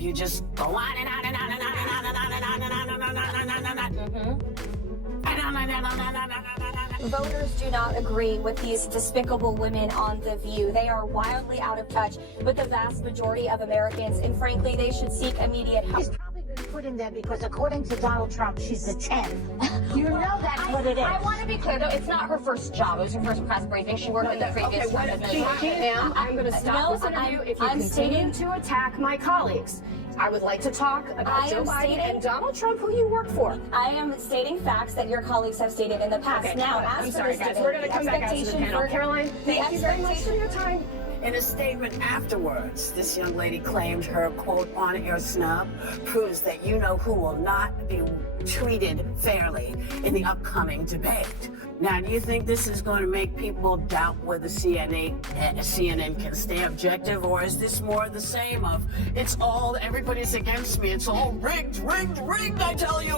You just go on and on and on and on and on and on and on and on and on and on and on. Voters do not agree with these despicable women on The View. They are wildly out of touch with the vast majority of Americans, and frankly, they should seek immediate help. She's probably been put in there because according to Donald Trump, she's a 10. You know that's what it is. I want to be clear, though, it's not her first job. It was her first press briefing. She worked with the previous Trump administration. Ma'am, I'm going to stop this interview if you continue to attack my colleagues. I would like to talk about Joe Biden and Donald Trump, who you work for. I am stating facts that your colleagues have stated in the past. Okay, now, I'm as sorry, for this guys. We're going to come back out to the panel. Caroline, thank you very much for your time. In a statement afterwards, this young lady claimed her, quote, on-air snub proves that you know who will not be treated fairly in the upcoming debate. Now, do you think this is going to make people doubt whether CNN can stay objective, or is this more the same of, everybody's against me, it's all rigged, I tell you.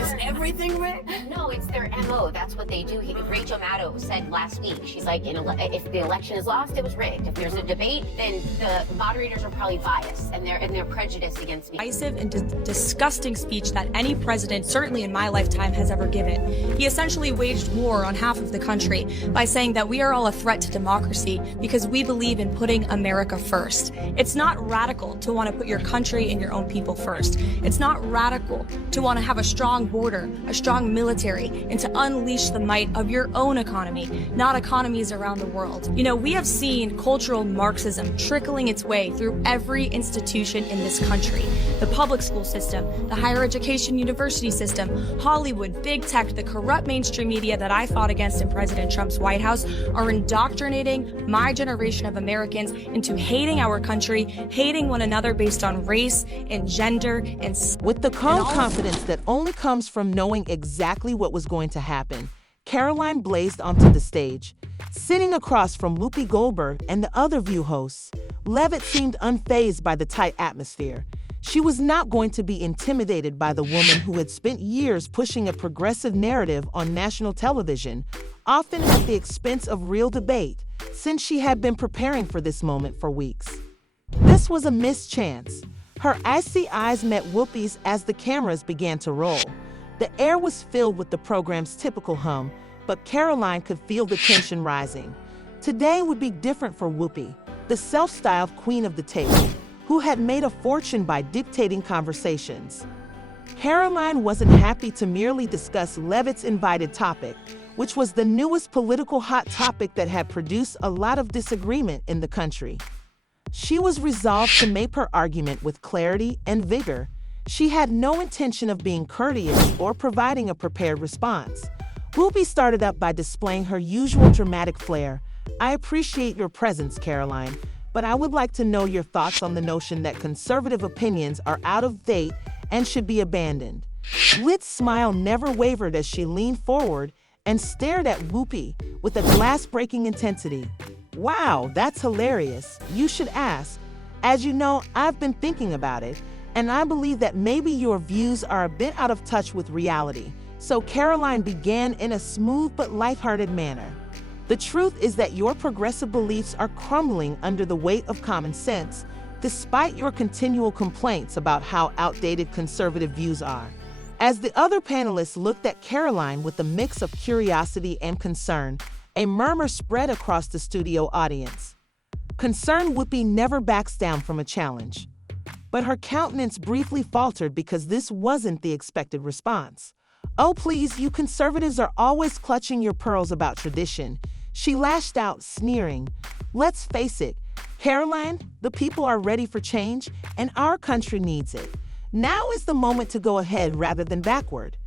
Is everything rigged? No, it's their MO. That's what they do. Rachel Maddow said last week, she's like, if the election is lost, it was rigged. If there's a debate, then the moderators are probably biased and they're prejudiced against me. Divisive and disgusting speech that any president, certainly in my lifetime, has ever given. He essentially waged war on half of the country by saying that we are all a threat to democracy because we believe in putting America first. It's not radical to want to put your country and your own people first. It's not radical to want to have a strong border, a strong military, and to unleash the might of your own economy, not economies around the world. You know, we have seen cultural Marxism trickling its way through every institution in this country. The public school system, the higher education university system, Hollywood, big tech, the corrupt mainstream media that I fought against in President Trump's White House are indoctrinating my generation of Americans into hating our country, hating one another based on race and gender and... With the calm confidence that only comes from knowing exactly what was going to happen, Karoline blazed onto the stage. Sitting across from Whoopi Goldberg and the other View hosts, Leavitt seemed unfazed by the tight atmosphere. She was not going to be intimidated by the woman who had spent years pushing a progressive narrative on national television, often at the expense of real debate, since she had been preparing for this moment for weeks. This was a missed chance. Her icy eyes met Whoopi's as the cameras began to roll. The air was filled with the program's typical hum, but Karoline could feel the tension rising. Today would be different for Whoopi, the self-styled queen of the table, who had made a fortune by dictating conversations. Karoline wasn't happy to merely discuss Leavitt's invited topic, which was the newest political hot topic that had produced a lot of disagreement in the country. She was resolved to make her argument with clarity and vigor. She had no intention of being courteous or providing a prepared response. Whoopi started up by displaying her usual dramatic flair. "I appreciate your presence, Karoline, but I would like to know your thoughts on the notion that conservative opinions are out of date and should be abandoned." Litt's smile never wavered as she leaned forward and stared at Whoopi with a glass-breaking intensity. "Wow, that's hilarious. You should ask. As you know, I've been thinking about it, and I believe that maybe your views are a bit out of touch with reality." So Karoline began in a smooth but lighthearted manner. "The truth is that your progressive beliefs are crumbling under the weight of common sense, despite your continual complaints about how outdated conservative views are." As the other panelists looked at Karoline with a mix of curiosity and concern, a murmur spread across the studio audience. Concerned Whoopi never backs down from a challenge. But her countenance briefly faltered because this wasn't the expected response. "Oh, please, you conservatives are always clutching your pearls about tradition," she lashed out, sneering. "Let's face it, Karoline, the people are ready for change, and our country needs it. Now is the moment to go ahead rather than backward."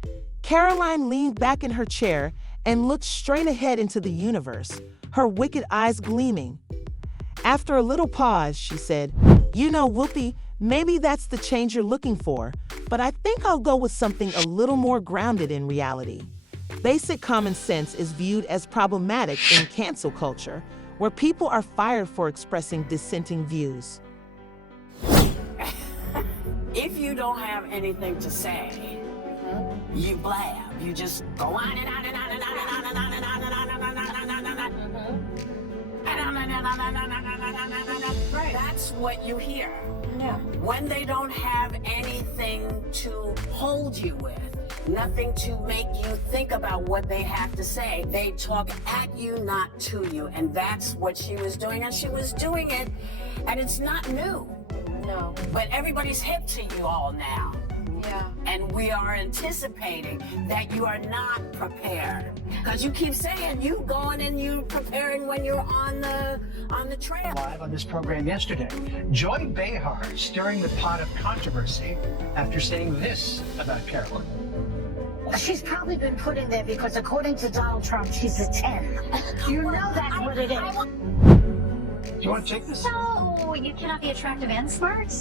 Karoline leaned back in her chair and looked straight ahead into the universe, her wicked eyes gleaming. After a little pause, she said, "You know, Whoopi, maybe that's the change you're looking for, but I think I'll go with something a little more grounded in reality. Basic common sense is viewed as problematic in cancel culture, where people are fired for expressing dissenting views." If you don't have anything to say, you blab. You just go on and on and on and on and on and on and on and on and on and on and on and on. That's what you hear. Yeah. When they don't have anything to hold you with, nothing to make you think about what they have to say, they talk at you, not to you. And that's what she was doing. And she was doing it, and it's not new. No. But everybody's hip to you all now. Yeah. And we are anticipating that you are not prepared. Because you keep saying you going and you preparing when you're on the trail. Live on this program yesterday, Joy Behar stirring the pot of controversy after saying this about Karoline. She's probably been put in there because according to Donald Trump, she's a 10. You know that's what it is. Do you want to take this? No, you cannot be attractive and smart.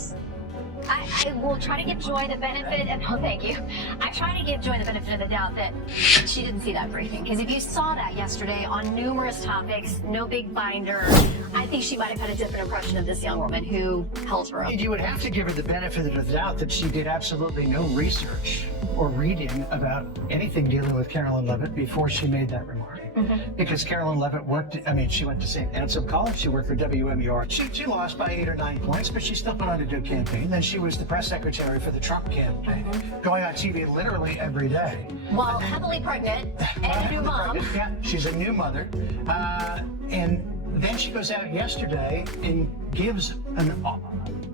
I will try to give Joy the benefit, and oh, thank you. I try to give Joy the benefit of the doubt that she didn't see that briefing. Because if you saw that yesterday on numerous topics, no big binder, I think she might have had a different impression of this young woman who held her up. You would have to give her the benefit of the doubt that she did absolutely no research or reading about anything dealing with Karoline Leavitt before she made that remark. Because Karoline Leavitt she went to St. Anselm College, she worked for WMUR. She lost by 8 or 9 points, but she still put on a good campaign. Then she was the press secretary for the Trump campaign, going on TV literally every day. While heavily pregnant and a new mom. Yeah, she's a new mother. And then she goes out yesterday and gives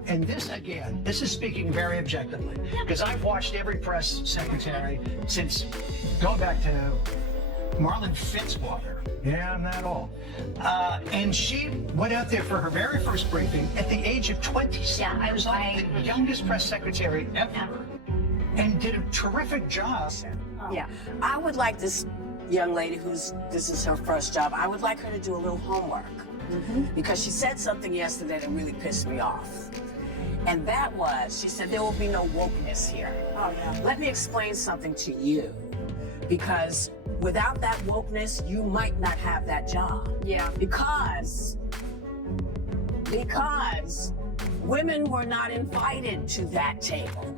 and this is speaking very objectively, because I've watched every press secretary since going back to Marlon Fitzwater. Yeah, I'm that old. And she went out there for her very first briefing at the age of 27. Yeah, I was the youngest press secretary ever, and did a terrific job. Yeah. I would like this young lady this is her first job, I would like her to do a little homework. Because she said something yesterday that really pissed me off. And that was, she said, there will be no wokeness here. Oh, yeah. Let me explain something to you. Because without that wokeness, you might not have that job. Yeah. Because women were not invited to that table.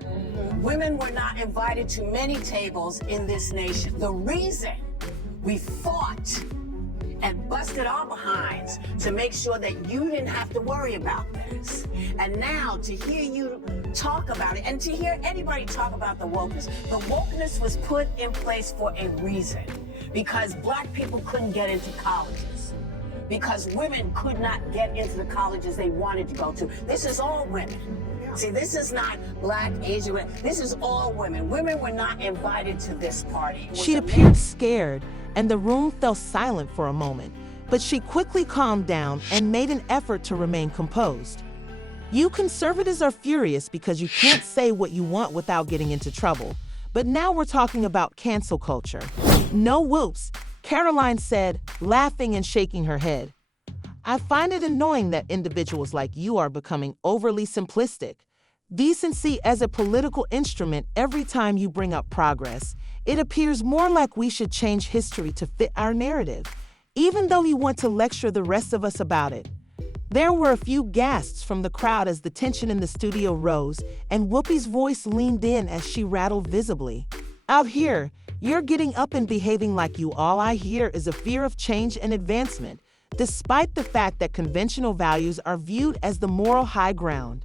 Women were not invited to many tables in this nation. The reason we fought and busted our behinds to make sure that you didn't have to worry about this. And now to hear you talk about it and to hear anybody talk about the wokeness was put in place for a reason. Because black people couldn't get into colleges. Because women could not get into the colleges they wanted to go to. This is all women. See, this is not black, Asian women. This is all women. Women were not invited to this party. She appeared scared, and the room fell silent for a moment, but she quickly calmed down and made an effort to remain composed. You conservatives are furious because you can't say what you want without getting into trouble. But now we're talking about cancel culture. No whoops, Karoline said, laughing and shaking her head. I find it annoying that individuals like you are becoming overly simplistic. Decency as a political instrument every time you bring up progress. It appears more like we should change history to fit our narrative, even though you want to lecture the rest of us about it. There were a few gasps from the crowd as the tension in the studio rose, and Whoopi's voice leaned in as she rattled visibly. Out here, you're getting up and behaving like you. All I hear is a fear of change and advancement, despite the fact that conventional values are viewed as the moral high ground.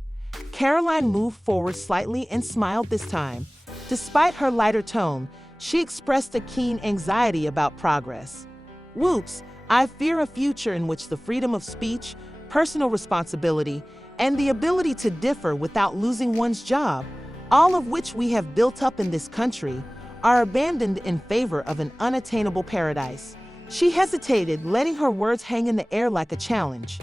Karoline moved forward slightly and smiled this time. Despite her lighter tone, she expressed a keen anxiety about progress. Whoops, I fear a future in which the freedom of speech, personal responsibility, and the ability to differ without losing one's job, all of which we have built up in this country, are abandoned in favor of an unattainable paradise. She hesitated, letting her words hang in the air like a challenge.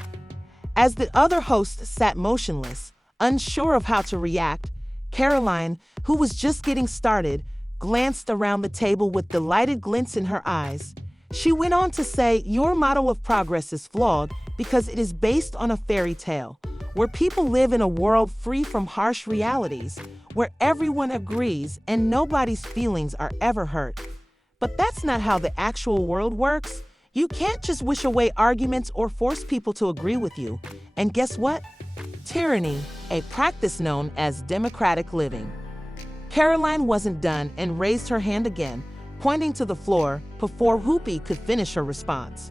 As the other hosts sat motionless, unsure of how to react, Karoline, who was just getting started, glanced around the table with delighted glints in her eyes. She went on to say, your model of progress is flawed because it is based on a fairy tale, where people live in a world free from harsh realities, where everyone agrees and nobody's feelings are ever hurt. But that's not how the actual world works. You can't just wish away arguments or force people to agree with you. And guess what? Tyranny, a practice known as democratic living. Karoline wasn't done and raised her hand again, pointing to the floor before Whoopi could finish her response.